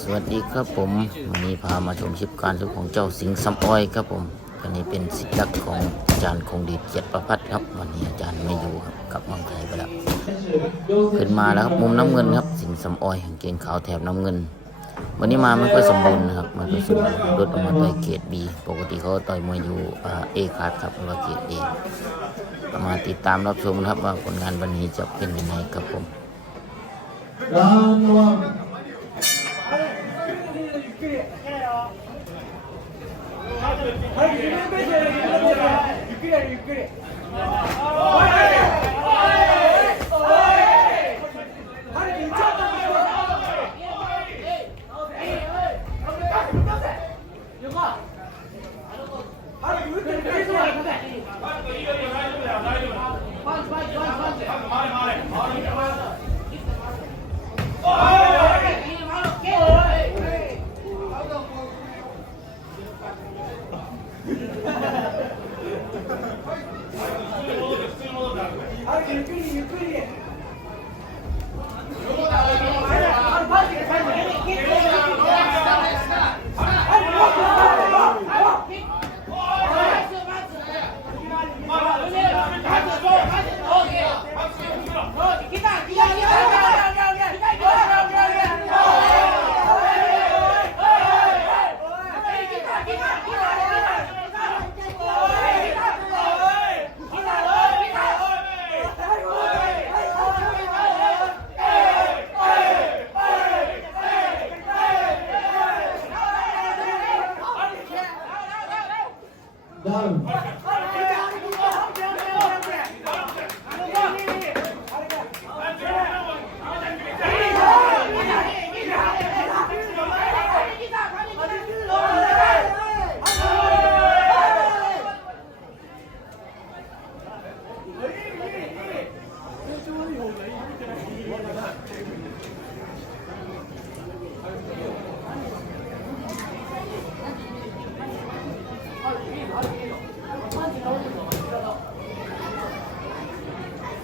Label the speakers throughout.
Speaker 1: สวัสดีครับผมวันนี้พามาชมชิปการสุขของเจ้าสิงห์ซัมอ้อยครับผมวันนี้เป็นสิทธิ์ักของอาจารย์คงดีเกียรติประพัฒครับ วันนี้อาจารย์ไม่อยู่ครับกลับเมืองไทยไปแล้วขึ้นมาแล้วครับมุมน้ำเงินครับ สิงห์ซัมอ้อยกางเกงขาวแถบน้ำเงิน วันนี้มาไม่ค่อยสมบูรณ์นะครับไมันค่อยสมบูรณ์ลดออกมาต่อยเกรดบีปกติเขาต่อยมวยอยู่เอคาร์ดครับหรือว่าเกรดเอมาติดตามรับชมครับว่าผลงานวันนี้จะเป็นยังไงครับผม
Speaker 2: Round one.
Speaker 3: ゆっくりゆっくりゆっくりゆっ
Speaker 2: দারুণ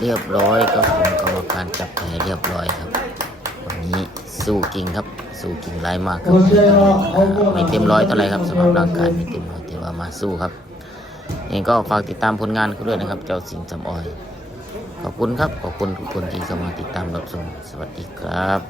Speaker 1: เรียบร้อยก็ผมกรรมการจับแพ้เรียบร้อยครับ วันนี้สู้กิ่งครับ สู้กิ่งไร้มากครับไม่เต็มร้อยเท่าไรครับสำหรับร่างกายไม่เต็มร้อยแต่ว่ามาสู้ครับยังก็ฝากติดตามผลงานเขาด้วยนะครับ เจ้าสิงห์จำออย ขอบคุณครับ ขอบคุณทุกคนที่เข้ามาติดตามรับชมสวัสดีครับ